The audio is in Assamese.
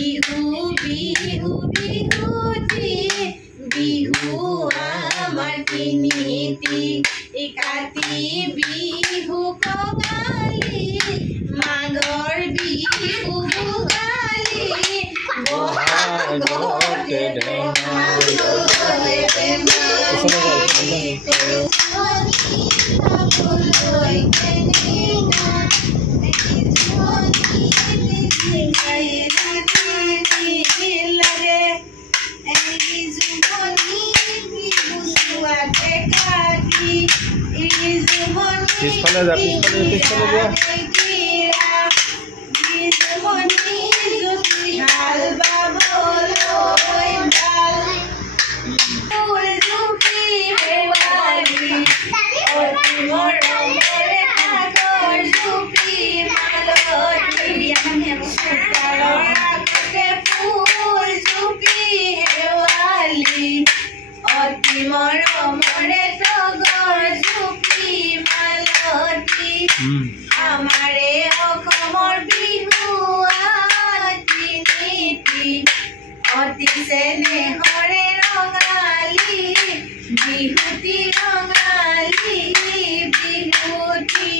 বিহু বিহু বিহুতি বিহু আমাৰ তিনিটি কাতি বিহু কঙালী মাঘৰ বিহু ভোগালী বহাগতে পিছফালে যা পিছফালে যা মৰমৰে তগৰ জুপি মালতী আমাৰে অসমৰ বিহু তিনিটি অতি চেনেহৰে ৰঙালী বিহুতি ৰঙালী বিহুতি